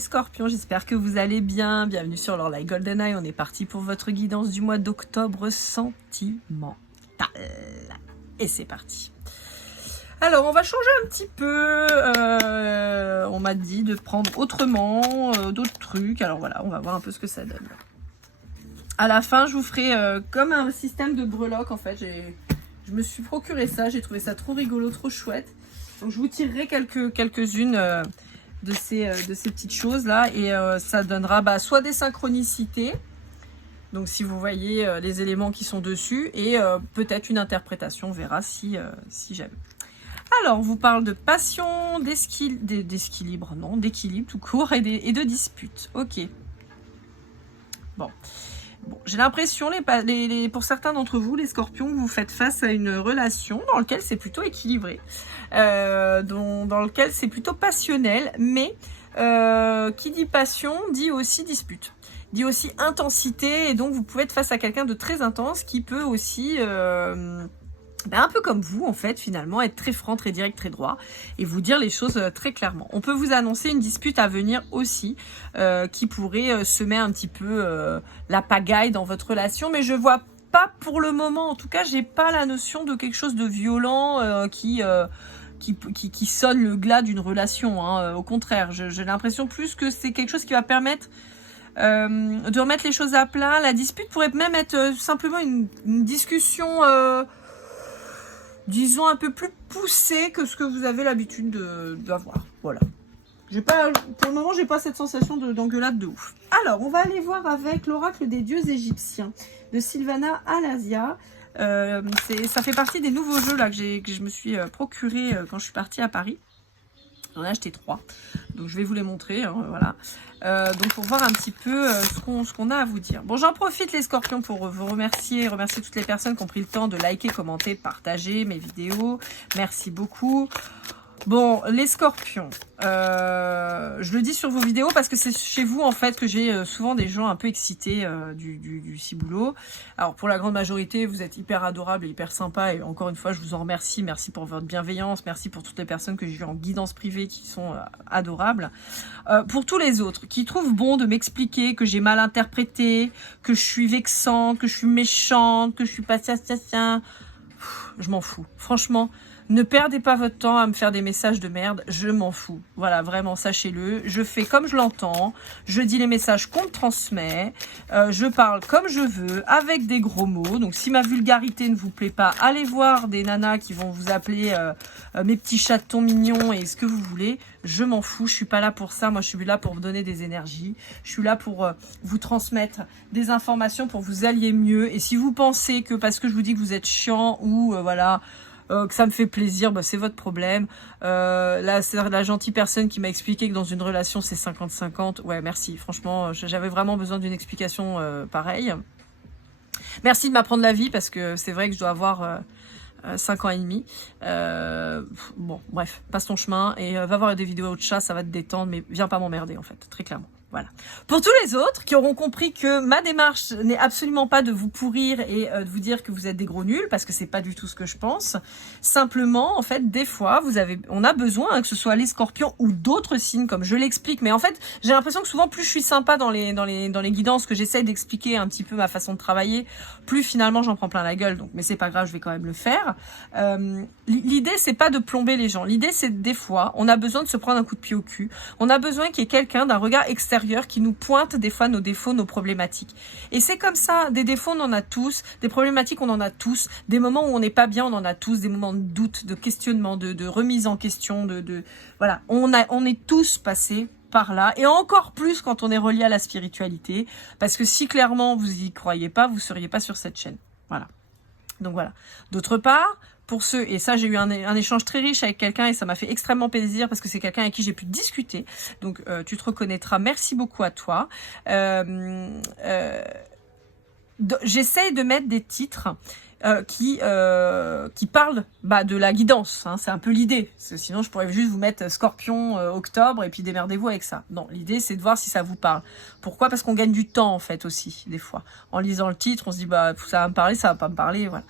les scorpions, j'espère que vous allez bien. Bienvenue sur Lorelai Golden Eye. On est parti pour votre guidance du mois d'octobre sentimental. Et c'est parti. Alors, on va changer un petit peu. On m'a dit de prendre autrement, d'autres trucs. Alors voilà, on va voir un peu ce que ça donne. À la fin, je vous ferai comme un système de breloques. En fait, je me suis procuré ça. J'ai trouvé ça trop rigolo, trop chouette. Donc, je vous tirerai quelques-unes de ces petites choses-là. Et ça donnera soit des synchronicités. Donc, si vous voyez les éléments qui sont dessus. Et peut-être une interprétation. On verra si j'aime. Alors, on vous parle de passion, d'équilibre, non, d'équilibre tout court et de disputes. Ok. Bon, j'ai l'impression, pour certains d'entre vous, les scorpions, vous faites face à une relation dans laquelle c'est plutôt équilibré, dans lequel c'est plutôt passionnel, mais qui dit passion dit aussi dispute, dit aussi intensité, et donc vous pouvez être face à quelqu'un de très intense qui peut aussi... un peu comme vous, en fait, finalement, être très franc, très direct, très droit, et vous dire les choses très clairement. On peut vous annoncer une dispute à venir aussi, qui pourrait semer un petit peu la pagaille dans votre relation, mais je vois pas pour le moment, en tout cas, j'ai pas la notion de quelque chose de violent qui sonne le glas d'une relation, hein. Au contraire, j'ai l'impression plus que c'est quelque chose qui va permettre de remettre les choses à plat. La dispute pourrait même être simplement une discussion... disons un peu plus poussé que ce que vous avez l'habitude d'avoir. Voilà. Pour le moment, j'ai pas cette sensation d'engueulade de ouf. Alors, on va aller voir avec l'oracle des dieux égyptiens de Sylvana Alasia. Ça fait partie des nouveaux jeux là que je me suis procuré quand je suis partie à Paris. J'en ai acheté 3. Donc, je vais vous les montrer. Hein, voilà. Donc, pour voir un petit peu ce qu'on a à vous dire. Bon, j'en profite les scorpions pour vous remercier toutes les personnes qui ont pris le temps de liker, commenter, partager mes vidéos. Merci beaucoup. Bon, les scorpions, je le dis sur vos vidéos parce que c'est chez vous en fait que j'ai souvent des gens un peu excités du ciboulot. Alors pour la grande majorité, vous êtes hyper adorables et hyper sympas et encore une fois, je vous en remercie. Merci pour votre bienveillance, merci pour toutes les personnes que j'ai vues en guidance privée qui sont adorables. Pour tous les autres qui trouvent bon de m'expliquer que j'ai mal interprété, que je suis vexante, que je suis méchante, que je suis pas ça, je m'en fous. Franchement, ne perdez pas votre temps à me faire des messages de merde, je m'en fous. Voilà, vraiment, sachez-le. Je fais comme je l'entends, je dis les messages qu'on me transmet, je parle comme je veux, avec des gros mots. Donc, si ma vulgarité ne vous plaît pas, allez voir des nanas qui vont vous appeler mes petits chatons mignons et ce que vous voulez. Je m'en fous, je suis pas là pour ça. Moi, je suis là pour vous donner des énergies. Je suis là pour vous transmettre des informations pour vous allier mieux. Et si vous pensez que parce que je vous dis que vous êtes chiant ou voilà... que ça me fait plaisir, c'est votre problème. Là, c'est la gentille personne qui m'a expliqué que dans une relation, c'est 50-50. Ouais, merci. Franchement, j'avais vraiment besoin d'une explication pareille. Merci de m'apprendre la vie, parce que c'est vrai que je dois avoir 5 ans et demi. Bon, bref, passe ton chemin et va voir des vidéos de chat, ça va te détendre, mais viens pas m'emmerder, en fait, très clairement. Voilà. Pour tous les autres qui auront compris que ma démarche n'est absolument pas de vous pourrir et de vous dire que vous êtes des gros nuls, parce que c'est pas du tout ce que je pense. Simplement, en fait, des fois, on a besoin, que ce soit les scorpions ou d'autres signes, comme je l'explique. Mais en fait, j'ai l'impression que souvent, plus je suis sympa dans les guidances, que j'essaye d'expliquer un petit peu ma façon de travailler, plus finalement j'en prends plein la gueule. Donc, mais c'est pas grave, je vais quand même le faire. L'idée, c'est pas de plomber les gens. L'idée, c'est des fois, on a besoin de se prendre un coup de pied au cul. On a besoin qu'il y ait quelqu'un d'un regard extérieur qui nous pointe des fois nos défauts, nos problématiques. Et c'est comme ça, des défauts on en a tous, des problématiques on en a tous, des moments où on n'est pas bien on en a tous, des moments de doute, de questionnement, de remise en question, voilà, on est tous passés par là, et encore plus quand on est relié à la spiritualité, parce que si clairement vous y croyez pas, vous seriez pas sur cette chaîne. Voilà. Donc voilà. D'autre part, pour ceux, et ça j'ai eu un échange très riche avec quelqu'un et ça m'a fait extrêmement plaisir parce que c'est quelqu'un avec qui j'ai pu discuter, donc tu te reconnaîtras, merci beaucoup à toi. J'essaye de mettre des titres qui parlent de la guidance, hein, c'est un peu l'idée, parce que sinon je pourrais juste vous mettre Scorpion octobre et puis démerdez-vous avec ça. Non, l'idée c'est de voir si ça vous parle. Pourquoi? Parce qu'on gagne du temps en fait aussi, des fois. En lisant le titre, on se dit ça va me parler, ça va pas me parler, voilà.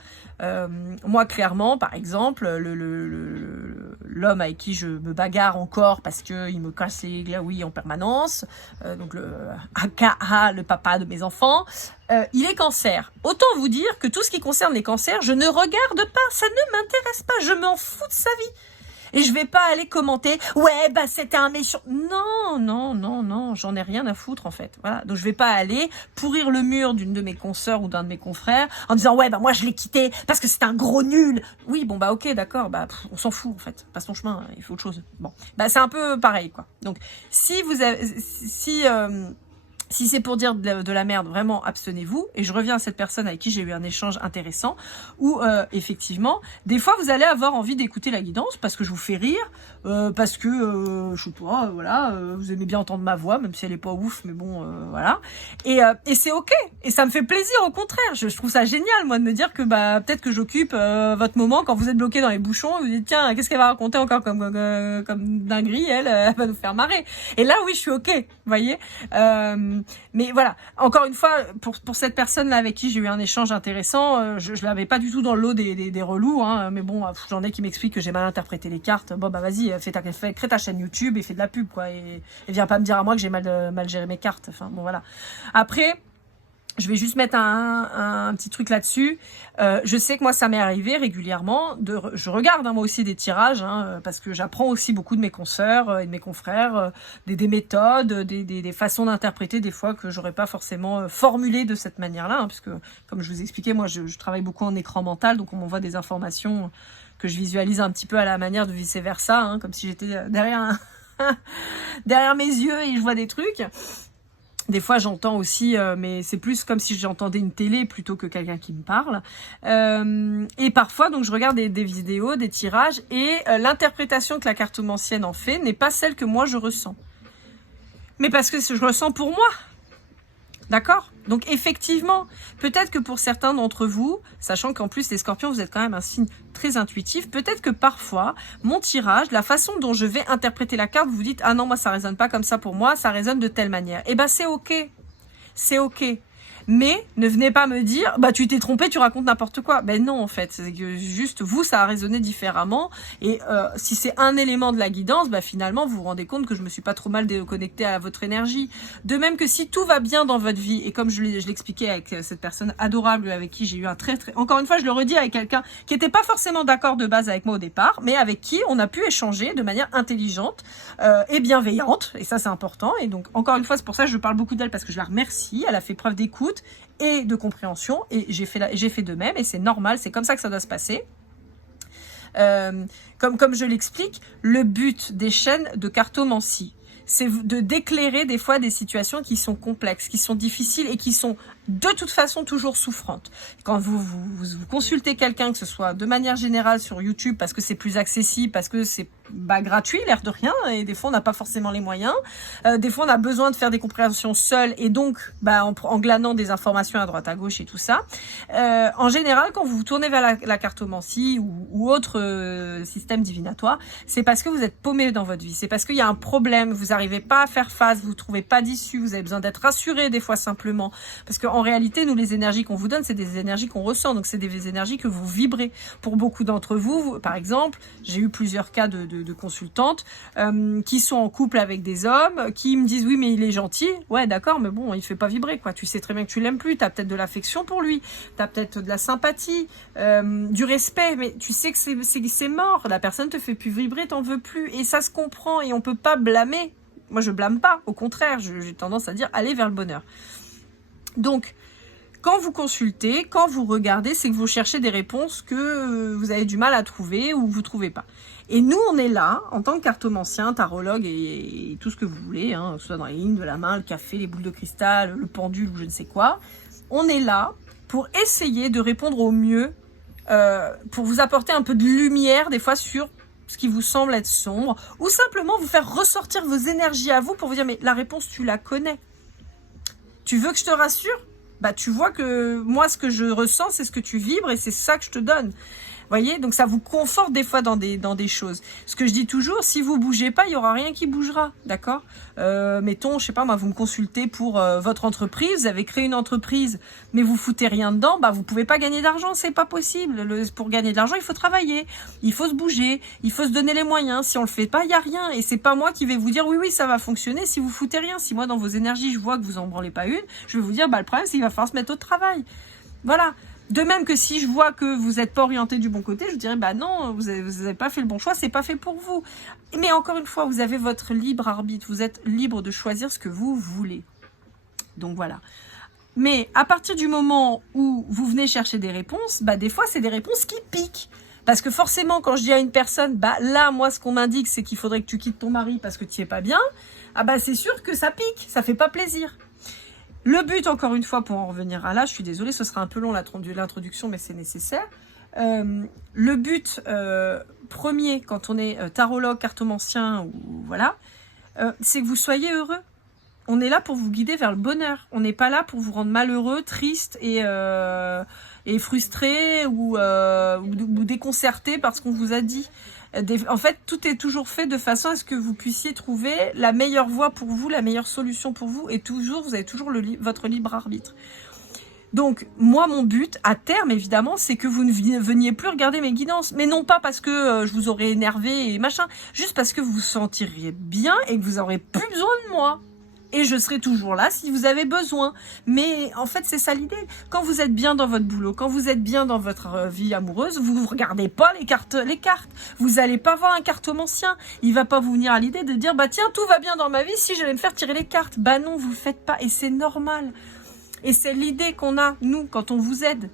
Moi clairement, par exemple, l'homme avec qui je me bagarre encore parce qu'il me casse les glaouis en permanence, donc le AKA, le papa de mes enfants, il est cancer. Autant vous dire que tout ce qui concerne les cancers, je ne regarde pas, ça ne m'intéresse pas, je m'en fous de sa vie. Et je vais pas aller commenter, ouais, bah c'était un méchant. Non, j'en ai rien à foutre en fait. Voilà. Donc je vais pas aller pourrir le mur d'une de mes consoeurs ou d'un de mes confrères en disant, ouais, bah moi je l'ai quitté parce que c'est un gros nul. Oui, bon bah ok, d'accord, bah on s'en fout en fait. Passe ton chemin, il faut autre chose. Bon, bah c'est un peu pareil quoi. Donc si vous avez, si c'est pour dire de la merde, vraiment abstenez-vous. Et je reviens à cette personne avec qui j'ai eu un échange intéressant où effectivement, des fois vous allez avoir envie d'écouter la guidance parce que je vous fais rire, parce que je sais pas, voilà, vous aimez bien entendre ma voix, même si elle est pas ouf, mais bon, voilà. Et c'est ok. Et ça me fait plaisir, au contraire. Je trouve ça génial, moi, de me dire que bah peut-être que j'occupe votre moment quand vous êtes bloqué dans les bouchons. Vous dites tiens, qu'est-ce qu'elle va raconter encore comme dinguerie, elle va nous faire marrer. Et là, oui, je suis ok, vous voyez. Mais voilà, encore une fois, pour cette personne-là avec qui j'ai eu un échange intéressant, je l'avais pas du tout dans le lot des relous, hein, mais bon, j'en ai qui m'expliquent que j'ai mal interprété les cartes. Bon bah vas-y, crée ta chaîne YouTube et fais de la pub, quoi, et viens pas me dire à moi que j'ai mal géré mes cartes. Enfin bon voilà. Après, je vais juste mettre un petit truc là-dessus. Je sais que moi, ça m'est arrivé régulièrement. Je regarde moi aussi des tirages, parce que j'apprends aussi beaucoup de mes consoeurs et de mes confrères, des méthodes, des façons d'interpréter des fois que j'aurais pas forcément formulées de cette manière-là, puisque comme je vous expliquais, moi, je travaille beaucoup en écran mental, donc on m'envoie des informations que je visualise un petit peu à la manière de vice-versa, comme si j'étais derrière derrière mes yeux et je vois des trucs. Des fois, j'entends aussi, mais c'est plus comme si j'entendais une télé plutôt que quelqu'un qui me parle. Et parfois, donc, je regarde des vidéos, des tirages, et l'interprétation que la cartomancienne en fait n'est pas celle que moi, je ressens. Mais parce que je ressens pour moi. D'accord ? Donc effectivement, peut-être que pour certains d'entre vous, sachant qu'en plus les scorpions, vous êtes quand même un signe très intuitif, peut-être que parfois, mon tirage, la façon dont je vais interpréter la carte, vous vous dites « Ah non, moi ça résonne pas comme ça pour moi, ça résonne de telle manière. » Eh ben c'est ok, c'est ok. Mais ne venez pas me dire, bah tu t'es trompé, tu racontes n'importe quoi. Ben non en fait, c'est que juste vous ça a résonné différemment. Et si c'est un élément de la guidance, bah finalement vous vous rendez compte que je me suis pas trop mal déconnectée à votre énergie. De même que si tout va bien dans votre vie, et comme je l'expliquais avec cette personne adorable avec qui j'ai eu un encore une fois je le redis, avec quelqu'un qui était pas forcément d'accord de base avec moi au départ, mais avec qui on a pu échanger de manière intelligente et bienveillante. Et ça c'est important. Et donc encore une fois c'est pour ça que je parle beaucoup d'elle, parce que je la remercie. Elle a fait preuve d'écoute et de compréhension, et j'ai fait de même, et c'est normal, c'est comme ça que ça doit se passer. Comme je l'explique, le but des chaînes de cartomancie, c'est de d'éclairer des fois des situations qui sont complexes, qui sont difficiles et qui sont de toute façon toujours souffrantes. Quand vous consultez quelqu'un, que ce soit de manière générale sur YouTube, parce que c'est plus accessible, parce que c'est gratuit, l'air de rien, et des fois on n'a pas forcément les moyens, des fois on a besoin de faire des compréhensions seules, et donc en glanant des informations à droite à gauche et tout ça. En général, quand vous vous tournez vers la cartomancie ou autre système divinatoire, c'est parce que vous êtes paumé dans votre vie, c'est parce qu'il y a un problème, vous n'arrivez pas à faire face, vous ne trouvez pas d'issue, vous avez besoin d'être rassuré des fois simplement, parce qu'en réalité, nous, les énergies qu'on vous donne, c'est des énergies qu'on ressent, donc c'est des énergies que vous vibrez. Pour beaucoup d'entre vous, par exemple, j'ai eu plusieurs cas de consultantes qui sont en couple avec des hommes, qui me disent « Oui, mais il est gentil. » Ouais, d'accord, mais bon, il fait pas vibrer, quoi. Tu sais très bien que tu l'aimes plus, tu as peut-être de l'affection pour lui, tu as peut-être de la sympathie, du respect, mais tu sais que c'est mort, la personne te fait plus vibrer, t'en veux plus, et ça se comprend, et on peut pas blâmer. Moi, je blâme pas, au contraire, j'ai tendance à dire « Allez vers le bonheur ». Donc, quand vous consultez, quand vous regardez, c'est que vous cherchez des réponses que vous avez du mal à trouver ou vous ne trouvez pas. Et nous, on est là, en tant que cartomancien, tarologue et tout ce que vous voulez, que ce soit dans les lignes de la main, le café, les boules de cristal, le pendule ou je ne sais quoi. On est là pour essayer de répondre au mieux, pour vous apporter un peu de lumière, des fois, sur ce qui vous semble être sombre, ou simplement vous faire ressortir vos énergies à vous pour vous dire, mais la réponse, tu la connais. Tu veux que je te rassure ? Bah, tu vois que moi, ce que je ressens, c'est ce que tu vibres et c'est ça que je te donne. Voyez, donc ça vous conforte des fois dans des choses. Ce que je dis toujours, si vous bougez pas, il y aura rien qui bougera, d'accord? Mettons, je sais pas moi, vous me consultez pour votre entreprise, vous avez créé une entreprise, mais vous foutez rien dedans, bah vous pouvez pas gagner d'argent, c'est pas possible. Pour gagner de l'argent, il faut travailler, il faut se bouger, il faut se donner les moyens. Si on le fait pas, il y a rien. Et c'est pas moi qui vais vous dire oui, ça va fonctionner si vous foutez rien. Si moi dans vos énergies, je vois que vous en branlez pas une, je vais vous dire le problème, c'est qu'il va falloir se mettre au travail. Voilà. De même que si je vois que vous n'êtes pas orienté du bon côté, je dirais non, vous avez pas fait le bon choix, c'est pas fait pour vous. Mais encore une fois, vous avez votre libre arbitre, vous êtes libre de choisir ce que vous voulez. Donc voilà. Mais à partir du moment où vous venez chercher des réponses, des fois c'est des réponses qui piquent. Parce que forcément, quand je dis à une personne, là, moi, ce qu'on m'indique, c'est qu'il faudrait que tu quittes ton mari parce que tu es pas bien, c'est sûr que ça pique, ça fait pas plaisir. Le but, encore une fois, pour en revenir à là, je suis désolée, ce sera un peu long l'introduction, mais c'est nécessaire. Le but premier, quand on est tarologue, cartomancien, ou voilà, c'est que vous soyez heureux. On est là pour vous guider vers le bonheur. On n'est pas là pour vous rendre malheureux, triste et frustré ou déconcerté par ce qu'on vous a dit. En fait, tout est toujours fait de façon à ce que vous puissiez trouver la meilleure voie pour vous, la meilleure solution pour vous, et toujours, vous avez toujours votre libre arbitre. Donc, moi, mon but, à terme, évidemment, c'est que vous ne veniez plus regarder mes guidances. Mais non pas parce que je vous aurais énervé et machin, juste parce que vous vous sentiriez bien et que vous n'aurez plus besoin de moi. Et je serai toujours là si vous avez besoin. Mais en fait, c'est ça l'idée. Quand vous êtes bien dans votre boulot, quand vous êtes bien dans votre vie amoureuse, vous ne regardez pas les cartes. Vous n'allez pas voir un cartomancien. Il va pas vous venir à l'idée de dire, tiens, tout va bien dans ma vie si j'allais me faire tirer les cartes. Non, vous le faites pas. Et c'est normal. Et c'est l'idée qu'on a, nous, quand on vous aide.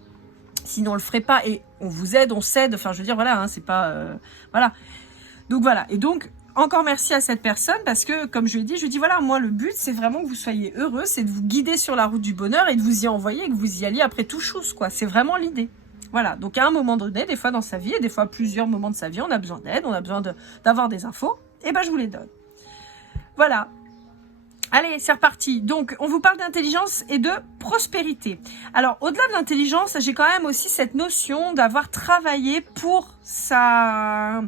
Sinon, on le ferait pas. Et on vous aide, on s'aide. Enfin, je veux dire, voilà, c'est pas... voilà. Donc, voilà. Et donc... Encore merci à cette personne parce que, comme je lui ai dit, voilà, moi, le but, c'est vraiment que vous soyez heureux, c'est de vous guider sur la route du bonheur et de vous y envoyer et que vous y alliez après tout chose, quoi. C'est vraiment l'idée. Voilà. Donc, à un moment donné, des fois dans sa vie et des fois plusieurs moments de sa vie, on a besoin d'aide, on a besoin d'avoir des infos. Et je vous les donne. Voilà. Allez, c'est reparti. Donc, on vous parle d'intelligence et de prospérité. Alors, au-delà de l'intelligence, j'ai quand même aussi cette notion d'avoir travaillé pour sa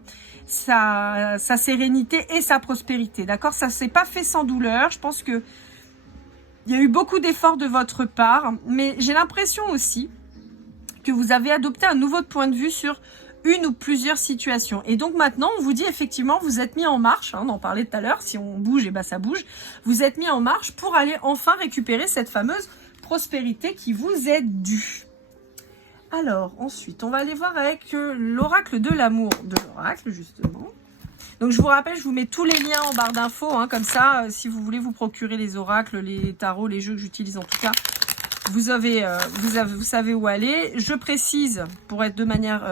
sérénité et sa prospérité, d'accord? Ça s'est pas fait sans douleur. Je pense que il y a eu beaucoup d'efforts de votre part, mais j'ai l'impression aussi que vous avez adopté un nouveau point de vue sur une ou plusieurs situations. Et donc maintenant, on vous dit effectivement, vous êtes mis en marche, on en parlait tout à l'heure, si on bouge, ça bouge. Vous êtes mis en marche pour aller enfin récupérer cette fameuse prospérité qui vous est due. Alors, ensuite, on va aller voir avec l'oracle de l'amour de l'oracle, justement. Donc, je vous rappelle, je vous mets tous les liens en barre d'infos, comme ça, si vous voulez vous procurer les oracles, les tarots, les jeux que j'utilise en tout cas, vous savez où aller. Je précise, pour être de manière,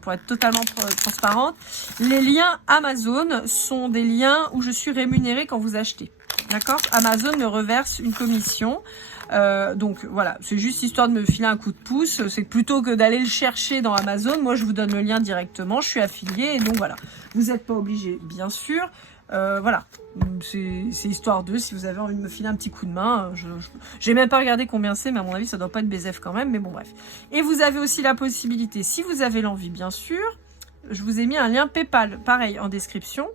pour être totalement transparente, les liens Amazon sont des liens où je suis rémunérée quand vous achetez. D'accord? Amazon me reverse une commission. Donc voilà, c'est juste histoire de me filer un coup de pouce. C'est que plutôt que d'aller le chercher dans Amazon, moi je vous donne le lien directement, je suis affiliée et donc voilà. Vous n'êtes pas obligé, bien sûr. Voilà, c'est histoire de, si vous avez envie de me filer un petit coup de main, j'ai même pas regardé combien c'est, mais à mon avis ça doit pas être BZF quand même, mais bon bref. Et vous avez aussi la possibilité, si vous avez l'envie bien sûr, je vous ai mis un lien PayPal, pareil en description.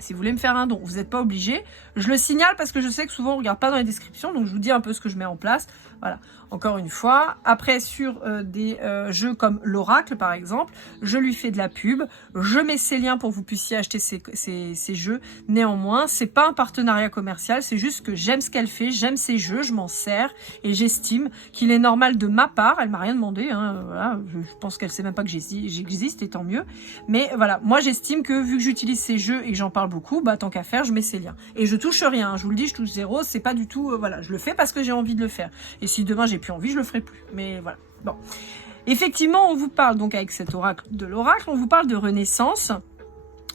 Si vous voulez me faire un don, vous n'êtes pas obligé. Je le signale parce que je sais que souvent on ne regarde pas dans les descriptions, donc je vous dis un peu ce que je mets en place. Voilà, encore une fois. Après, sur des jeux comme l'oracle, par exemple, je lui fais de la pub. Je mets ces liens pour que vous puissiez acheter ces jeux. Néanmoins, c'est pas un partenariat commercial, c'est juste que j'aime ce qu'elle fait, j'aime ces jeux, je m'en sers et j'estime qu'il est normal de ma part. Elle m'a rien demandé, voilà, je pense qu'elle sait même pas que j'existe et tant mieux. Mais voilà, moi j'estime que vu que j'utilise ces jeux et que j'en parle beaucoup, tant qu'à faire, je mets ces liens. Et je touche rien, je vous le dis, je touche zéro, c'est pas du tout, voilà, je le fais parce que j'ai envie de le faire. Et si demain j'ai plus envie, je le ferai plus. Mais voilà, bon. Effectivement, on vous parle donc avec cet oracle de l'oracle, on vous parle de renaissance.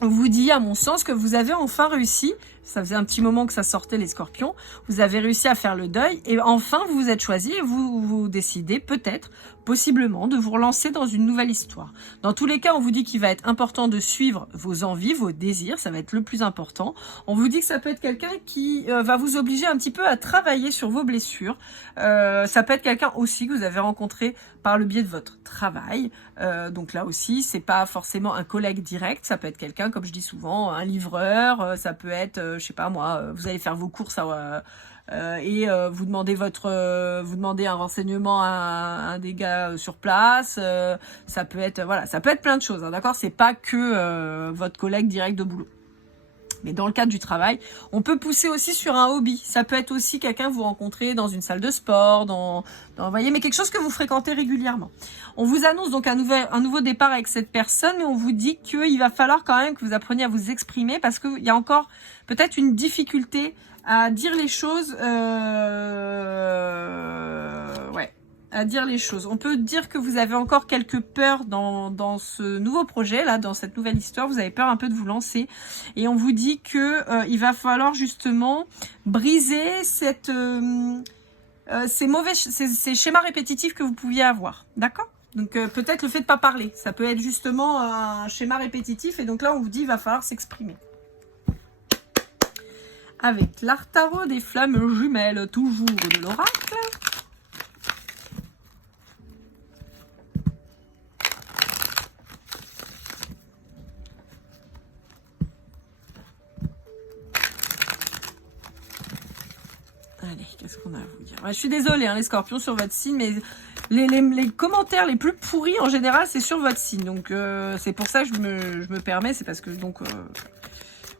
On vous dit, à mon sens, que vous avez enfin réussi, Ça faisait un petit moment que ça sortait les scorpions. Vous avez réussi à faire le deuil et enfin vous vous êtes choisi et vous décidez peut-être, possiblement, de vous relancer dans une nouvelle histoire. Dans tous les cas, on vous dit qu'il va être important de suivre vos envies, vos désirs, ça va être le plus important. On vous dit que ça peut être quelqu'un qui va vous obliger un petit peu à travailler sur vos blessures. Ça peut être quelqu'un aussi que vous avez rencontré par le biais de votre travail. Donc là aussi, c'est pas forcément un collègue direct, ça peut être quelqu'un, comme je dis souvent, un livreur, ça peut être, je sais pas moi, vous allez faire vos courses et vous demandez vous demandez un renseignement à un des gars sur place. Ça peut être voilà, ça peut être plein de choses, hein, d'accord. C'est pas que votre collègue direct de boulot. Mais dans le cadre du travail, on peut pousser aussi sur un hobby. Ça peut être aussi quelqu'un que vous rencontrez dans une salle de sport, vous voyez, mais quelque chose que vous fréquentez régulièrement. On vous annonce donc un nouveau départ avec cette personne, mais on vous dit qu'il va falloir quand même que vous appreniez à vous exprimer parce qu'il y a encore peut-être une difficulté à dire les choses. À dire les choses. On peut dire que vous avez encore quelques peurs dans ce nouveau projet, là, dans cette nouvelle histoire. Vous avez peur un peu de vous lancer. Et on vous dit que il va falloir justement briser ces schémas répétitifs que vous pouviez avoir. D'accord ? Donc peut-être le fait de pas parler. Ça peut être justement un schéma répétitif. Et donc là, on vous dit il va falloir s'exprimer. Avec l'art tarot des flammes jumelles, toujours de l'oracle. Allez, qu'est-ce qu'on a à vous dire? Ouais, je suis désolée, hein, les scorpions, sur votre signe, mais les commentaires les plus pourris, en général, c'est sur votre signe. Donc, c'est pour ça que je me permets, c'est parce que, donc,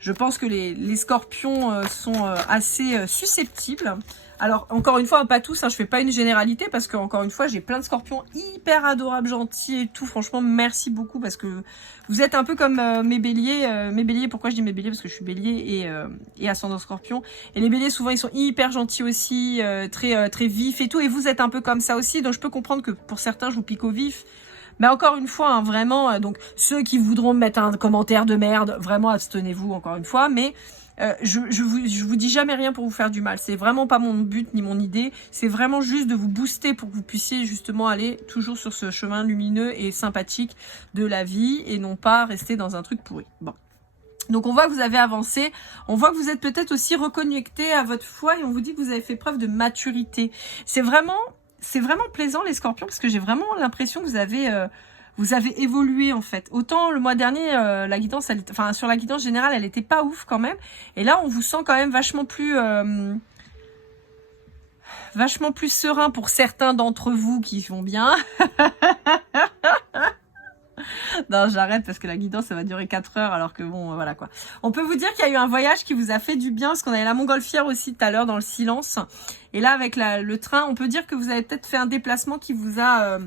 je pense que les scorpions sont assez susceptibles. Alors, encore une fois, pas tous, hein, je fais pas une généralité parce que, encore une fois, j'ai plein de scorpions hyper adorables, gentils et tout. Franchement, merci beaucoup parce que vous êtes un peu comme mes béliers. Mes béliers, pourquoi je dis mes béliers? Parce que je suis bélier et ascendant scorpion. Et les béliers, souvent, ils sont hyper gentils aussi, très vifs et tout. Et vous êtes un peu comme ça aussi. Donc, je peux comprendre que pour certains, je vous pique au vif. Mais encore une fois, hein, vraiment, donc ceux qui voudront me mettre un commentaire de merde, vraiment abstenez-vous encore une fois. Mais je vous dis jamais rien pour vous faire du mal. C'est vraiment pas mon but ni mon idée. C'est vraiment juste de vous booster pour que vous puissiez justement aller toujours sur ce chemin lumineux et sympathique de la vie et non pas rester dans un truc pourri. Bon. Donc on voit que vous avez avancé, on voit que vous êtes peut-être aussi reconnecté à votre foi et on vous dit que vous avez fait preuve de maturité. C'est vraiment plaisant les scorpions parce que j'ai vraiment l'impression que vous avez évolué en fait. Autant le mois dernier, la guidance, sur la guidance générale, elle était pas ouf quand même. Et là, on vous sent quand même vachement plus serein pour certains d'entre vous qui vont bien. Non, j'arrête parce que la guidance, ça va durer 4 heures, alors que bon, voilà quoi. On peut vous dire qu'il y a eu un voyage qui vous a fait du bien, parce qu'on avait la montgolfière aussi tout à l'heure dans le silence. Et là, avec le train, on peut dire que vous avez peut-être fait un déplacement qui vous a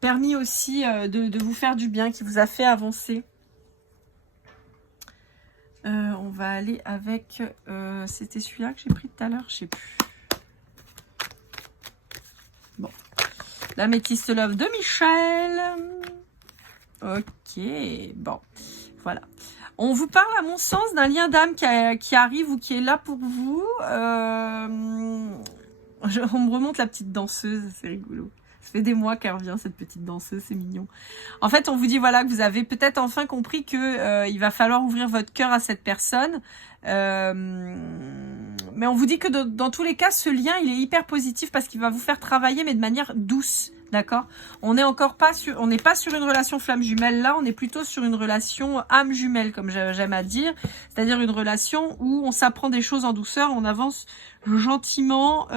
permis aussi de vous faire du bien, qui vous a fait avancer. On va aller avec... c'était celui-là que j'ai pris tout à l'heure, je sais plus. Bon. L'améthyste love de Michel. Ok, bon, voilà. On vous parle, à mon sens, d'un lien d'âme qui arrive ou qui est là pour vous. On me remonte la petite danseuse, c'est rigolo. Ça fait des mois qu'elle revient, cette petite danseuse, c'est mignon. En fait, on vous dit voilà que vous avez peut-être enfin compris que il va falloir ouvrir votre cœur à cette personne. Mais on vous dit que dans tous les cas, ce lien, il est hyper positif parce qu'il va vous faire travailler, mais de manière douce. D'accord? On n'est pas sur une relation flamme jumelle là, on est plutôt sur une relation âme jumelle, comme j'aime à dire. C'est-à-dire une relation où on s'apprend des choses en douceur, on avance gentiment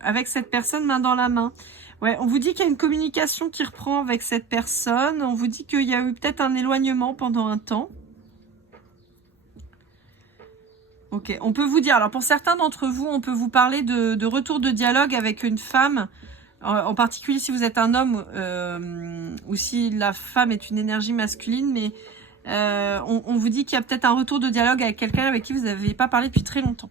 avec cette personne main dans la main. Ouais, on vous dit qu'il y a une communication qui reprend avec cette personne. On vous dit qu'il y a eu peut-être un éloignement pendant un temps. Ok, on peut vous dire, alors pour certains d'entre vous, on peut vous parler de retour de dialogue avec une femme. En particulier si vous êtes un homme ou si la femme est une énergie masculine, mais on vous dit qu'il y a peut-être un retour de dialogue avec quelqu'un avec qui vous n'avez pas parlé depuis très longtemps.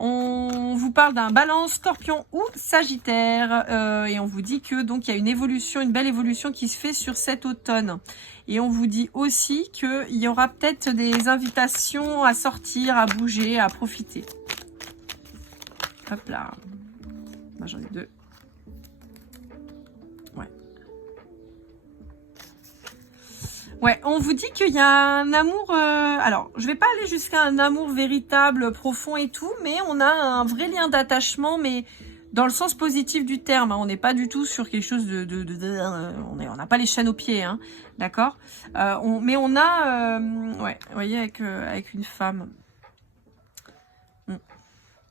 On vous parle d'un Balance, Scorpion ou Sagittaire. Et on vous dit que donc il y a une évolution, une belle évolution qui se fait sur cet automne. Et on vous dit aussi qu'il y aura peut-être des invitations à sortir, à bouger, à profiter. Hop là. Moi, j'en ai 2. Ouais. Ouais, on vous dit qu'il y a un amour... alors, je vais pas aller jusqu'à un amour véritable, profond et tout, mais on a un vrai lien d'attachement, mais dans le sens positif du terme. Hein. On n'est pas du tout sur quelque chose on n'a pas les chaînes aux pieds, hein, d'accord, mais on a... ouais, vous voyez, avec une femme...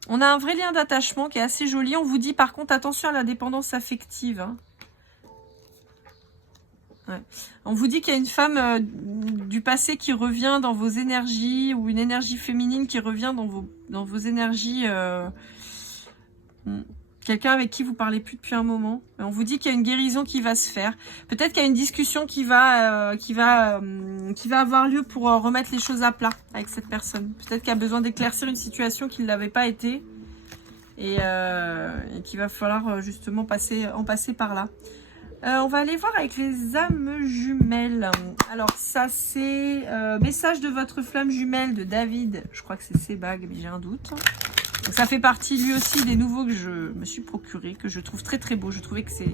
On a un vrai lien d'attachement qui est assez joli. On vous dit par contre attention à la dépendance affective. Hein. Ouais. On vous dit qu'il y a une femme du passé qui revient dans vos énergies ou une énergie féminine qui revient dans vos énergies. Quelqu'un avec qui vous parlez plus depuis un moment. On vous dit qu'il y a une guérison qui va se faire. Peut-être qu'il y a une discussion qui va avoir lieu pour remettre les choses à plat avec cette personne. Peut-être qu'il y a besoin d'éclaircir une situation qui ne l'avait pas été et qu'il va falloir justement en passer par là. On va aller voir avec les âmes jumelles. Alors ça c'est message de votre flamme jumelle de David. Je crois que c'est Sebag, mais j'ai un doute. Donc ça fait partie lui aussi des nouveaux que je me suis procuré, que je trouve très très beau. Je trouvais que c'est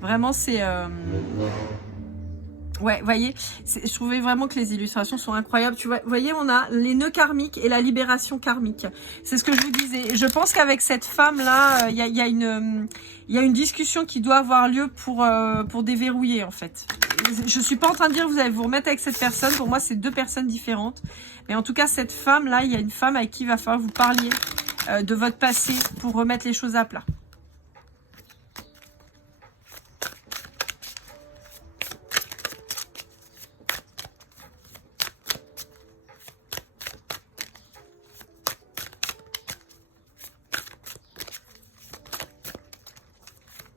vraiment ouais, vous voyez, je trouvais vraiment que les illustrations sont incroyables. Tu vois, voyez, on a les nœuds karmiques et la libération karmique. C'est ce que je vous disais. Je pense qu'avec cette femme-là, il y a une discussion qui doit avoir lieu pour déverrouiller, en fait. Je suis pas en train de dire que vous allez vous remettre avec cette personne. Pour moi, c'est 2 personnes différentes. Mais en tout cas, cette femme-là, il y a une femme avec qui il va falloir que vous parliez de votre passé pour remettre les choses à plat.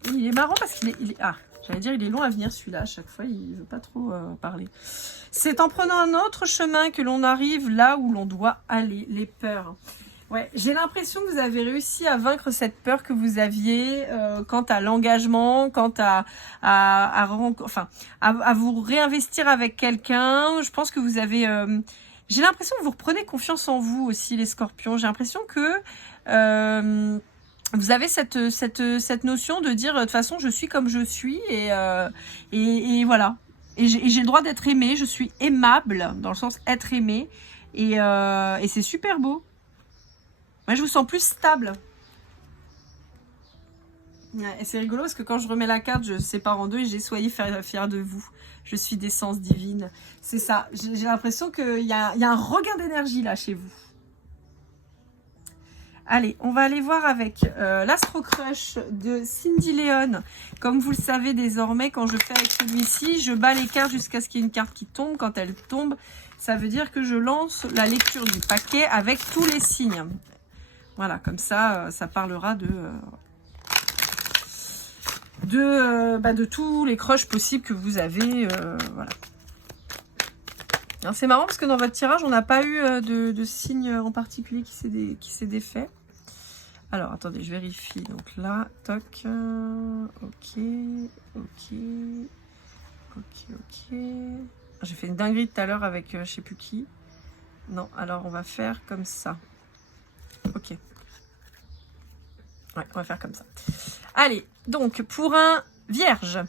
Il est marrant parce qu'il est... j'allais dire, il est long à venir celui-là. À chaque fois, il ne veut pas trop parler. C'est en prenant un autre chemin que l'on arrive là où l'on doit aller. Les peurs. Ouais, j'ai l'impression que vous avez réussi à vaincre cette peur que vous aviez quant à l'engagement, quant à vous réinvestir avec quelqu'un. Je pense que vous avez... j'ai l'impression que vous reprenez confiance en vous aussi, les scorpions. J'ai l'impression que... vous avez cette notion de dire de toute façon je suis comme je suis et voilà. Et j'ai le droit d'être aimé, je suis aimable dans le sens être aimé et c'est super beau. Moi je vous sens plus stable. Ouais, et c'est rigolo parce que quand je remets la carte, je sépare en 2 et j'ai soyez fiers de vous. Je suis d'essence divine. C'est ça. J'ai l'impression qu'il y a un regain d'énergie là chez vous. Allez, on va aller voir avec l'Astro Crush de Cindy Léon. Comme vous le savez désormais, quand je fais avec celui-ci, je bats les cartes jusqu'à ce qu'il y ait une carte qui tombe. Quand elle tombe, ça veut dire que je lance la lecture du paquet avec tous les signes. Voilà, comme ça, ça parlera de tous les crushs possibles que vous avez. Voilà. C'est marrant parce que dans votre tirage, on n'a pas eu de signe en particulier qui s'est défait. Alors, attendez, je vérifie. Donc là, toc. Ok. J'ai fait une dinguerie tout à l'heure avec je sais plus qui. Non, alors on va faire comme ça. Ok. Ouais, on va faire comme ça. Allez, donc pour un vierge,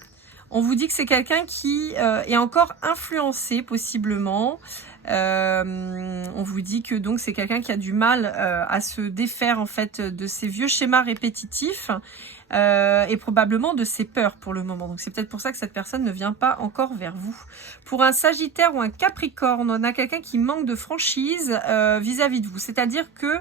on vous dit que c'est quelqu'un qui est encore influencé possiblement. On vous dit que donc c'est quelqu'un qui a du mal à se défaire en fait de ses vieux schémas répétitifs et probablement de ses peurs pour le moment. Donc c'est peut-être pour ça que cette personne ne vient pas encore vers vous. Pour un Sagittaire ou un Capricorne, on a quelqu'un qui manque de franchise vis-à-vis de vous. C'est-à-dire que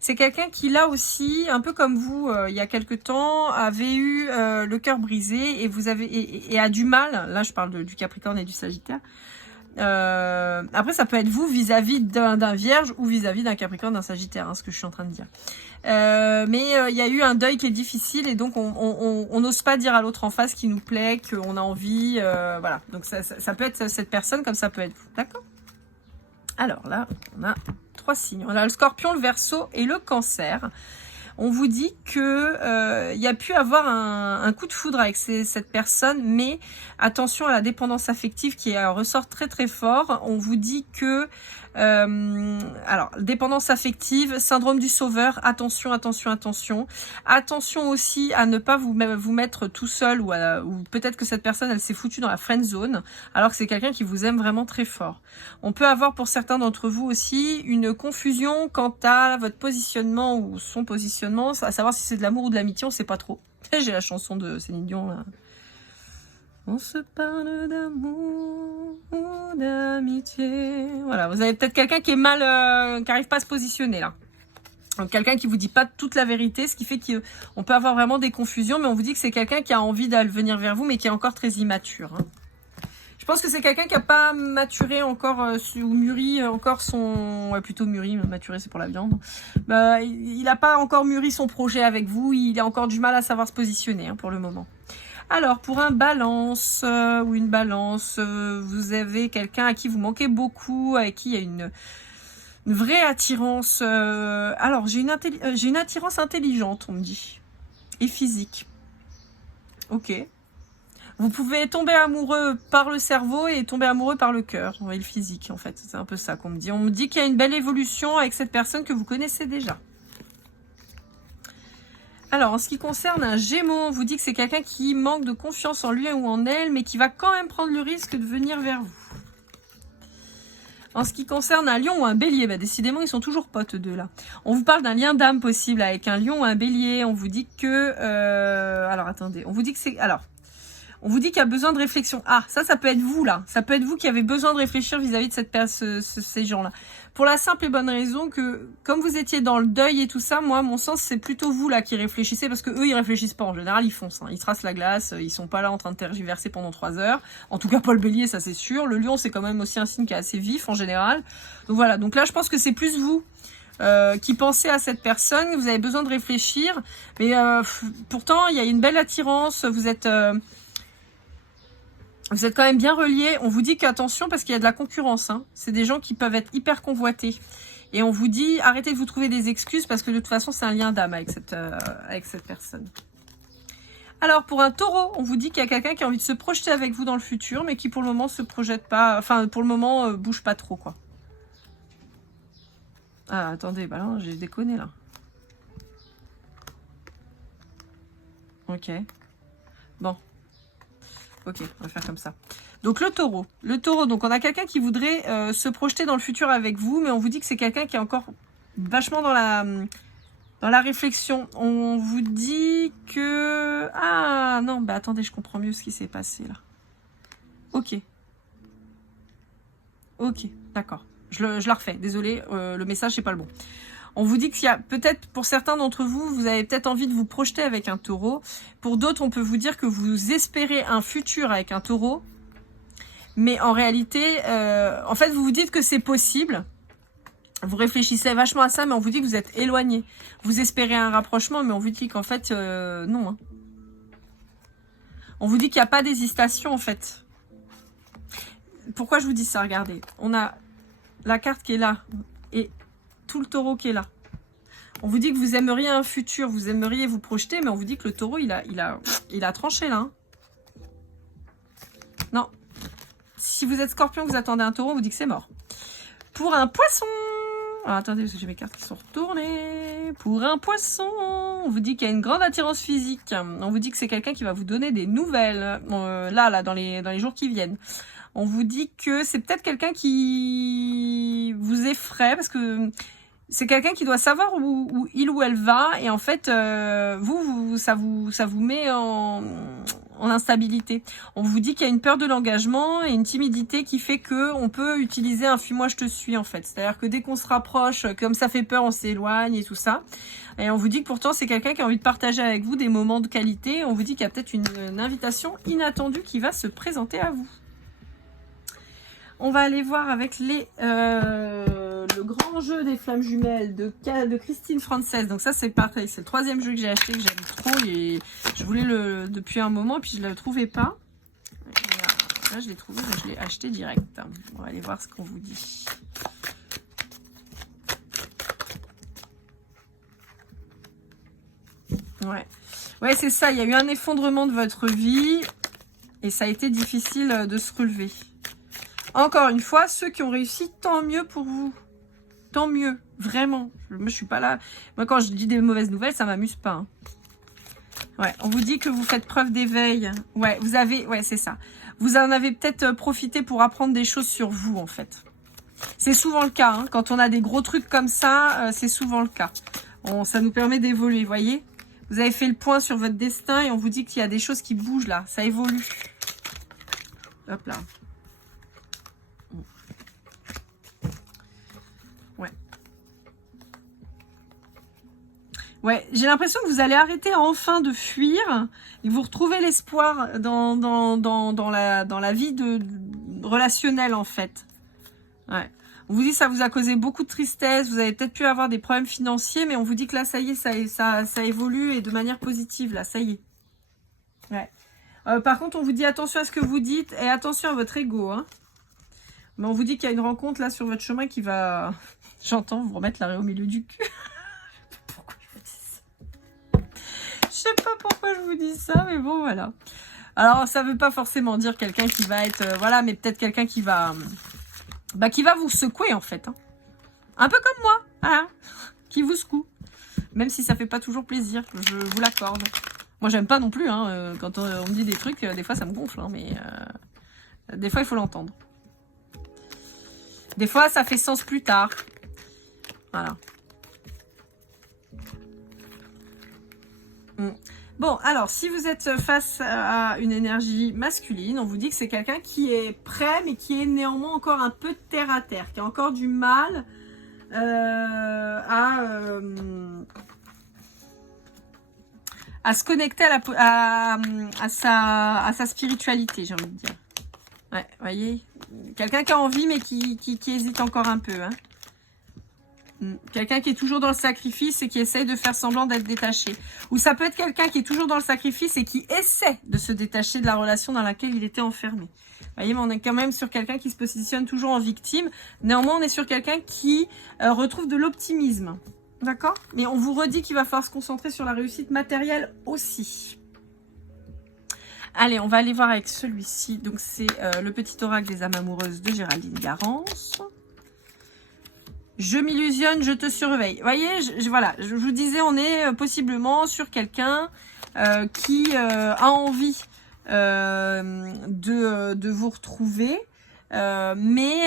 c'est quelqu'un qui là aussi, un peu comme vous, il y a quelque temps, avait eu le cœur brisé et vous avez et a du mal. Là, je parle du Capricorne et du Sagittaire. Après ça peut être vous vis-à-vis d'un vierge ou vis-à-vis d'un Capricorne, d'un Sagittaire, hein, ce que je suis en train de dire. Mais il y a eu un deuil qui est difficile et donc on n'ose pas dire à l'autre en face qu'il nous plaît, qu'on a envie, voilà. Donc ça peut être cette personne comme ça peut être vous, d'accord? Alors là, on a 3 signes. On a le Scorpion, le Verseau et le Cancer. On vous dit que il y a pu avoir un coup de foudre avec cette personne, mais attention à la dépendance affective qui ressort très très fort. On vous dit que alors dépendance affective, syndrome du sauveur, attention, attention, attention. Attention aussi à ne pas vous mettre tout seul ou peut-être que cette personne elle s'est foutue dans la friend zone alors que c'est quelqu'un qui vous aime vraiment très fort. On peut avoir pour certains d'entre vous aussi une confusion quant à votre positionnement ou son positionnement, à savoir si c'est de l'amour ou de l'amitié, on sait pas trop. J'ai la chanson de Céline Dion là. On se parle d'amour ou d'amitié. Voilà, vous avez peut-être quelqu'un qui est mal, qui n'arrive pas à se positionner là. Donc quelqu'un qui vous dit pas toute la vérité, ce qui fait qu'on peut avoir vraiment des confusions, mais on vous dit que c'est quelqu'un qui a envie d'aller venir vers vous, mais qui est encore très immature. Hein. Je pense que c'est quelqu'un qui n'a pas maturé encore ou mûri encore son... Ouais, plutôt mûri, maturé c'est pour la viande. Il n'a pas encore mûri son projet avec vous, il a encore du mal à savoir se positionner hein, pour le moment. Alors, pour un balance ou une balance, vous avez quelqu'un à qui vous manquez beaucoup, avec qui il y a une vraie attirance. Alors, j'ai une attirance intelligente, on me dit, et physique. Ok. Vous pouvez tomber amoureux par le cerveau et tomber amoureux par le cœur, et le physique, en fait. C'est un peu ça qu'on me dit. On me dit qu'il y a une belle évolution avec cette personne que vous connaissez déjà. Alors, en ce qui concerne un Gémeaux, on vous dit que c'est quelqu'un qui manque de confiance en lui ou en elle, mais qui va quand même prendre le risque de venir vers vous. En ce qui concerne un Lion ou un Bélier, décidément, ils sont toujours potes, deux, là. On vous parle d'un lien d'âme possible avec un Lion ou un Bélier. On vous dit que... alors, attendez. On vous dit que c'est... Alors, on vous dit qu'il y a besoin de réflexion. Ah, ça peut être vous, là. Ça peut être vous qui avez besoin de réfléchir vis-à-vis de ces gens-là. Pour la simple et bonne raison que, comme vous étiez dans le deuil et tout ça, moi, à mon sens, c'est plutôt vous, là, qui réfléchissez, parce que eux, ils réfléchissent pas. En général, ils foncent. Hein. Ils tracent la glace. Ils sont pas là en train de tergiverser pendant 3 heures. En tout cas, pas le Bélier, ça, c'est sûr. Le Lion, c'est quand même aussi un signe qui est assez vif, en général. Donc voilà. Donc là, je pense que c'est plus vous. Qui pensez à cette personne. Vous avez besoin de réfléchir. Mais pourtant, il y a une belle attirance. Vous êtes quand même bien reliés. On vous dit qu'attention parce qu'il y a de la concurrence. Hein. C'est des gens qui peuvent être hyper convoités. Et on vous dit, arrêtez de vous trouver des excuses parce que de toute façon, c'est un lien d'âme avec cette personne. Alors, pour un Taureau, on vous dit qu'il y a quelqu'un qui a envie de se projeter avec vous dans le futur, mais qui pour le moment se projette pas, enfin, pour le moment, bouge pas trop, quoi. Ah, attendez, bah là, j'ai déconné, là. Ok. Bon. Ok, on va faire comme ça. Donc le taureau, donc on a quelqu'un qui voudrait se projeter dans le futur avec vous, mais on vous dit que c'est quelqu'un qui est encore vachement dans la réflexion. On vous dit que... Ah non, bah attendez, je comprends mieux ce qui s'est passé là. Ok. Ok, d'accord. Je la refais, désolé, le message c'est pas le bon. On vous dit qu'il y a peut-être, pour certains d'entre vous, vous avez peut-être envie de vous projeter avec un taureau. Pour d'autres, on peut vous dire que vous espérez un futur avec un taureau. Mais en réalité, en fait, vous vous dites que c'est possible. Vous réfléchissez vachement à ça, mais on vous dit que vous êtes éloigné. Vous espérez un rapprochement, mais on vous dit qu'en fait, non. Hein. On vous dit qu'il n'y a pas d'hésitation, en fait. Pourquoi je vous dis ça? Regardez, on a la carte qui est là et tout le taureau qui est là. On vous dit que vous aimeriez un futur, vous aimeriez vous projeter, mais on vous dit que le taureau, il a tranché là. Hein. Non. Si vous êtes scorpion, que vous attendez un taureau, on vous dit que c'est mort. Pour un poisson... Alors, attendez, parce que j'ai mes cartes qui sont retournées. Pour un poisson, on vous dit qu'il y a une grande attirance physique. On vous dit que c'est quelqu'un qui va vous donner des nouvelles. Là, dans les jours qui viennent. On vous dit que c'est peut-être quelqu'un qui vous effraie, parce que c'est quelqu'un qui doit savoir où il ou elle va. Et en fait, ça vous met en instabilité. On vous dit qu'il y a une peur de l'engagement et une timidité qui fait que on peut utiliser un fuis-moi je te suis en fait. C'est-à-dire que dès qu'on se rapproche, comme ça fait peur, on s'éloigne et tout ça. Et on vous dit que pourtant c'est quelqu'un qui a envie de partager avec vous des moments de qualité. On vous dit qu'il y a peut-être une invitation inattendue qui va se présenter à vous. On va aller voir avec le grand jeu des flammes jumelles de Christine Frances. Donc ça c'est pareil, c'est le 3e jeu que j'ai acheté, que j'aime trop et je voulais depuis un moment puis je ne le trouvais pas. Là je l'ai trouvé, donc je l'ai acheté direct. On va aller voir ce qu'on vous dit. Ouais. Ouais, c'est ça. Il y a eu un effondrement de votre vie et ça a été difficile de se relever. Encore une fois, ceux qui ont réussi, tant mieux pour vous. Tant mieux. Vraiment. Moi, je suis pas là. Moi, quand je dis des mauvaises nouvelles, ça m'amuse pas. Hein. Ouais, on vous dit que vous faites preuve d'éveil. Ouais, vous avez... Ouais, c'est ça. Vous en avez peut-être profité pour apprendre des choses sur vous, en fait. C'est souvent le cas. Hein. Quand on a des gros trucs comme ça, c'est souvent le cas. Ça nous permet d'évoluer, vous voyez. Vous avez fait le point sur votre destin et on vous dit qu'il y a des choses qui bougent là. Ça évolue. Hop là. Ouais. Ouais, j'ai l'impression que vous allez arrêter enfin de fuir et que vous retrouvez l'espoir dans la vie relationnelle en fait. Ouais. On vous dit que ça vous a causé beaucoup de tristesse, vous avez peut-être pu avoir des problèmes financiers, mais on vous dit que là, ça y est, ça évolue et de manière positive, là, ça y est. Ouais. Par contre, on vous dit attention à ce que vous dites et attention à votre ego. Hein. Mais on vous dit qu'il y a une rencontre là sur votre chemin qui va... J'entends vous remettre l'arrêt au milieu du cul. Pourquoi je vous dis ça? Je sais pas pourquoi je vous dis ça, mais bon, voilà. Alors, ça veut pas forcément dire quelqu'un qui va être... voilà, mais peut-être quelqu'un qui va vous secouer, en fait. Hein. Un peu comme moi, hein, qui vous secoue. Même si ça fait pas toujours plaisir, je vous l'accorde. Moi, j'aime pas non plus, hein, quand on me dit des trucs, des fois, ça me gonfle, hein, mais des fois, il faut l'entendre. Des fois, ça fait sens plus tard. Voilà. Bon, alors, si vous êtes face à une énergie masculine, on vous dit que c'est quelqu'un qui est prêt, mais qui est néanmoins encore un peu terre à terre, qui a encore du mal à se connecter à sa spiritualité, j'ai envie de dire. Ouais, voyez, quelqu'un qui a envie, mais qui hésite encore un peu, hein. Quelqu'un qui est toujours dans le sacrifice et qui essaye de faire semblant d'être détaché. Ou ça peut être quelqu'un qui est toujours dans le sacrifice et qui essaie de se détacher de la relation dans laquelle il était enfermé. Vous voyez, mais on est quand même sur quelqu'un qui se positionne toujours en victime. Néanmoins, on est sur quelqu'un qui retrouve de l'optimisme. D'accord? Mais on vous redit qu'il va falloir se concentrer sur la réussite matérielle aussi. Allez, on va aller voir avec celui-ci. Donc, c'est le petit oracle des âmes amoureuses de Géraldine Garance. Je m'illusionne, je te surveille. Vous voyez, voilà, je vous disais, on est possiblement sur quelqu'un qui a envie de vous retrouver, mais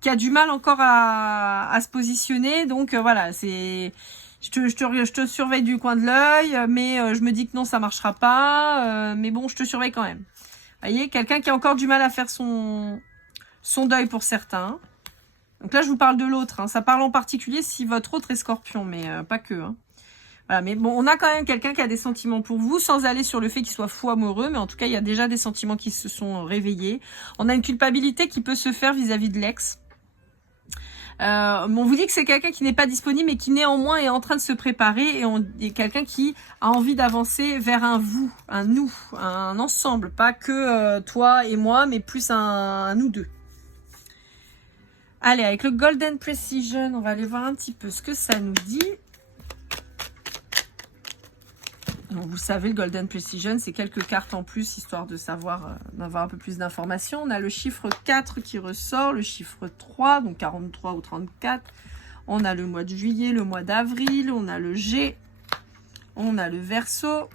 qui a du mal encore à se positionner. Donc voilà, c'est... Je te surveille du coin de l'œil, mais je me dis que non, ça marchera pas. Mais bon, je te surveille quand même. Vous voyez, quelqu'un qui a encore du mal à faire son deuil pour certains. Donc là, je vous parle de l'autre. Hein. Ça parle en particulier si votre autre est Scorpion, mais pas que. Hein. Voilà, mais bon, on a quand même quelqu'un qui a des sentiments pour vous, sans aller sur le fait qu'il soit fou amoureux, mais en tout cas, il y a déjà des sentiments qui se sont réveillés. On a une culpabilité qui peut se faire vis-à-vis de l'ex. On vous dit que c'est quelqu'un qui n'est pas disponible, mais qui néanmoins est en train de se préparer, et quelqu'un qui a envie d'avancer vers un vous, un nous, un ensemble, pas que toi et moi, mais plus un nous deux. Allez, avec le Golden Precision, on va aller voir un petit peu ce que ça nous dit. Donc, vous savez, le Golden Precision, c'est quelques cartes en plus, histoire de savoir, d'avoir un peu plus d'informations. On a le chiffre 4 qui ressort, le chiffre 3, donc 43 ou 34. On a le mois de juillet, le mois d'avril, on a le G, on a le Verseau.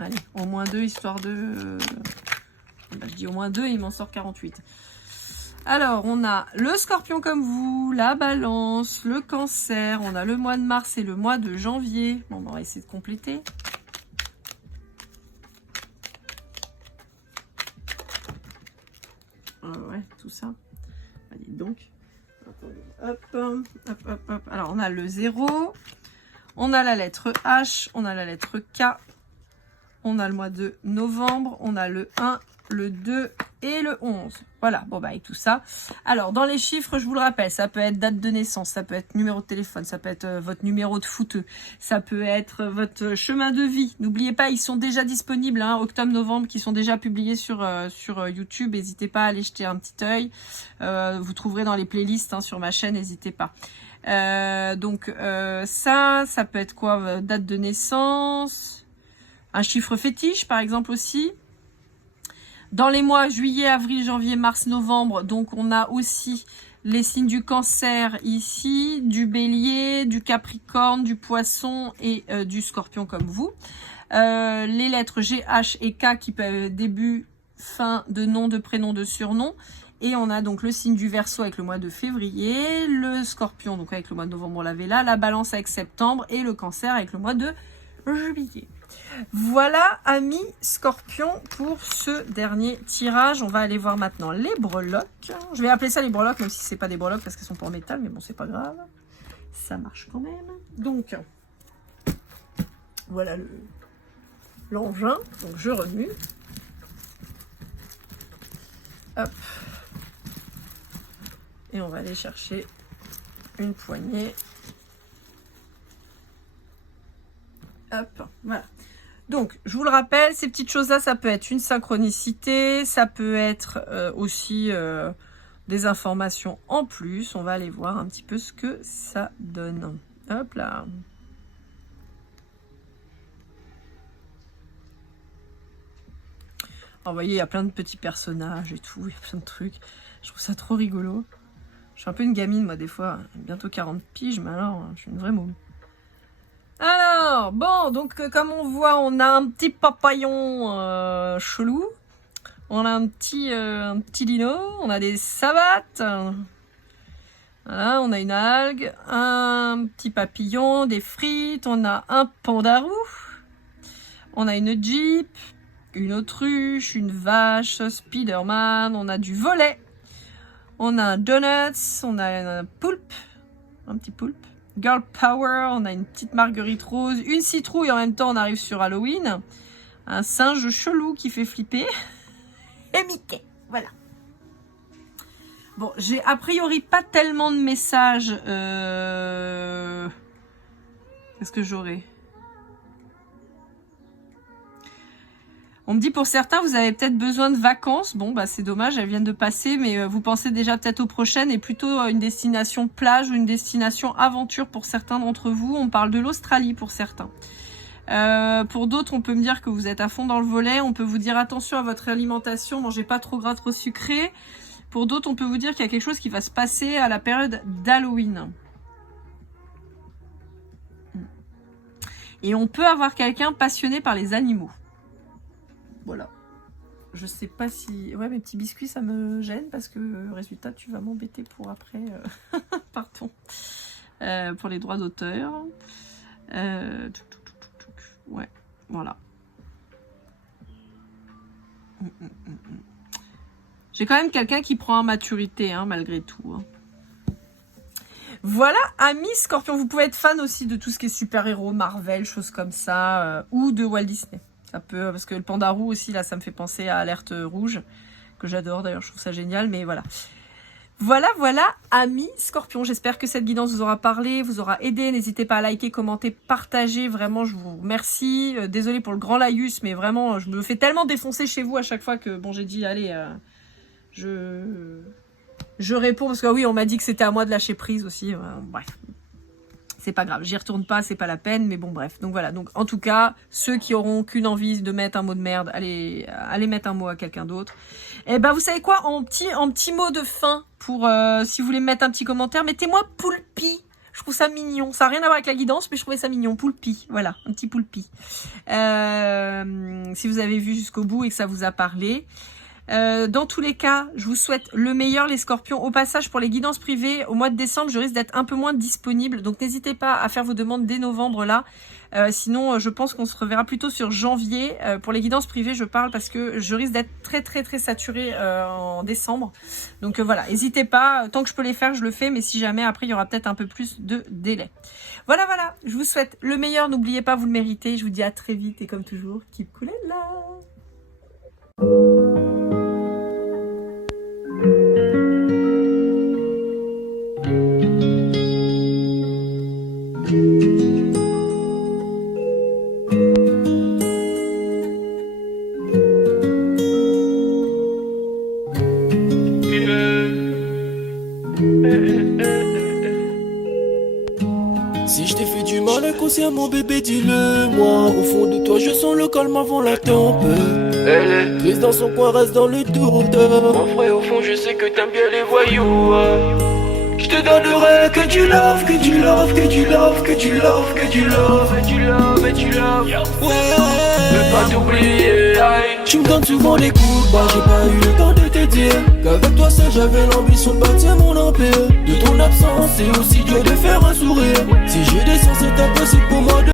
Allez, au moins 2, histoire de... je dis au moins 2, il m'en sort 48. Alors, on a le Scorpion comme vous, la Balance, le Cancer, on a le mois de mars et le mois de janvier. Bon, on va essayer de compléter. Ouais, tout ça. Allez, donc. Hop, hop, hop, hop. Alors, on a le 0, on a la lettre H, on a la lettre K, on a le mois de novembre, on a le 1, le 2 et le 11. Voilà, bon bah avec tout ça. Alors, dans les chiffres, je vous le rappelle, ça peut être date de naissance, ça peut être numéro de téléphone, ça peut être votre numéro de footeux, ça peut être votre chemin de vie. N'oubliez pas, ils sont déjà disponibles, hein, octobre-novembre, qui sont déjà publiés sur YouTube. N'hésitez pas à aller jeter un petit œil. Vous trouverez dans les playlists hein, sur ma chaîne, n'hésitez pas. Ça peut être quoi? Date de naissance, un chiffre fétiche par exemple aussi. Dans les mois juillet, avril, janvier, mars, novembre, donc on a aussi les signes du Cancer ici, du Bélier, du Capricorne, du Poisson et du Scorpion comme vous. Les lettres G, H et K qui peuvent début, fin de nom, de prénom, de surnom. Et on a donc le signe du Verseau avec le mois de février, le Scorpion donc avec le mois de novembre, on l'avait là, la Balance avec septembre et le Cancer avec le mois de juillet. Voilà, amis Scorpion, pour ce dernier tirage. On va aller voir maintenant les breloques. Je vais appeler ça les breloques, même si c'est pas des breloques parce qu'elles sont pas en métal, mais bon, c'est pas grave. Ça marche quand même. Donc, voilà l'engin. Donc, je remue. Hop. Et on va aller chercher une poignée. Hop, voilà. Donc, je vous le rappelle, ces petites choses-là, ça peut être une synchronicité, ça peut être aussi des informations en plus. On va aller voir un petit peu ce que ça donne. Hop là. Alors, vous voyez, il y a plein de petits personnages et tout, il y a plein de trucs. Je trouve ça trop rigolo. Je suis un peu une gamine, moi, des fois. Bientôt 40 piges, mais alors, je suis une vraie môme. Alors, bon, donc comme on voit, on a un petit papillon chelou. On a un petit dino. On a des savates. Voilà, on a une algue, un petit papillon, des frites. On a un pandarou. On a une jeep, une autruche, une vache, Spider-Man. On a du volet. On a un donuts. On a un poulpe. Un petit poulpe. Girl Power, on a une petite marguerite rose, une citrouille, en même temps on arrive sur Halloween, un singe chelou qui fait flipper, et Mickey, voilà. Bon, j'ai a priori pas tellement de messages, qu'est-ce que j'aurai? On me dit pour certains, vous avez peut-être besoin de vacances. Bon, bah c'est dommage, elles viennent de passer, mais vous pensez déjà peut-être aux prochaines et plutôt une destination plage ou une destination aventure pour certains d'entre vous. On parle de l'Australie pour certains. Pour d'autres, on peut me dire que vous êtes à fond dans le volet. On peut vous dire attention à votre alimentation, mangez pas trop gras, trop sucré. Pour d'autres, on peut vous dire qu'il y a quelque chose qui va se passer à la période d'Halloween. Et on peut avoir quelqu'un passionné par les animaux. Voilà. Je sais pas si... Ouais, mes petits biscuits, ça me gêne parce que, résultat, tu vas m'embêter pour après. Pardon. Pour les droits d'auteur. Ouais, voilà. J'ai quand même quelqu'un qui prend en maturité, hein, malgré tout. Hein. Voilà, amis Scorpion. Vous pouvez être fan aussi de tout ce qui est super-héros, Marvel, choses comme ça, ou de Walt Disney. Ça peut, parce que le pandarou aussi, là, ça me fait penser à Alerte Rouge, que j'adore d'ailleurs, je trouve ça génial, mais voilà. Voilà, amis Scorpion, j'espère que cette guidance vous aura parlé, vous aura aidé. N'hésitez pas à liker, commenter, partager, vraiment, je vous remercie. Désolée pour le grand laïus, mais vraiment, je me fais tellement défoncer chez vous à chaque fois que, bon, j'ai dit, allez, je réponds, parce que oui, on m'a dit que c'était à moi de lâcher prise aussi, bref. C'est pas grave, j'y retourne pas, c'est pas la peine, mais bon bref. Donc voilà, donc en tout cas, ceux qui auront qu'une envie de mettre un mot de merde, allez mettre un mot à quelqu'un d'autre. Et ben vous savez quoi, en petit mot de fin, pour si vous voulez me mettre un petit commentaire, mettez-moi Poulpi. Je trouve ça mignon, ça n'a rien à voir avec la guidance, mais je trouvais ça mignon, Poulpi, voilà, un petit Poulpi. Si vous avez vu jusqu'au bout et que ça vous a parlé. Dans tous les cas, je vous souhaite le meilleur les Scorpions. Au passage, pour les guidances privées, au mois de décembre, je risque d'être un peu moins disponible. Donc n'hésitez pas à faire vos demandes dès novembre là. Sinon, je pense qu'on se reverra plutôt sur janvier. Pour les guidances privées, je parle parce que je risque d'être très saturée en décembre. Donc voilà, n'hésitez pas. Tant que je peux les faire, je le fais. Mais si jamais, après, il y aura peut-être un peu plus de délai. Voilà. Je vous souhaite le meilleur. N'oubliez pas, vous le méritez. Je vous dis à très vite. Et comme toujours, keep cool and love. inconscient mon bébé, dis-le moi. Au fond de toi je sens le calme avant la tempête. Elle est prise dans son coin, reste dans le doute. Mon frère au fond je sais que t'aimes bien les voyous. Je te donnerai que tu love, que tu love, que tu love, que tu love, que tu love, et tu love, et tu love. Ouais, je veux pas t'oublier. Tu me donnes souvent des coups de barre, j'ai pas eu le temps de te dire qu'avec toi seul j'avais l'ambition de bâtir mon empire. De ton absence c'est aussi dur de faire un sourire. Si je descends c'est impossible pour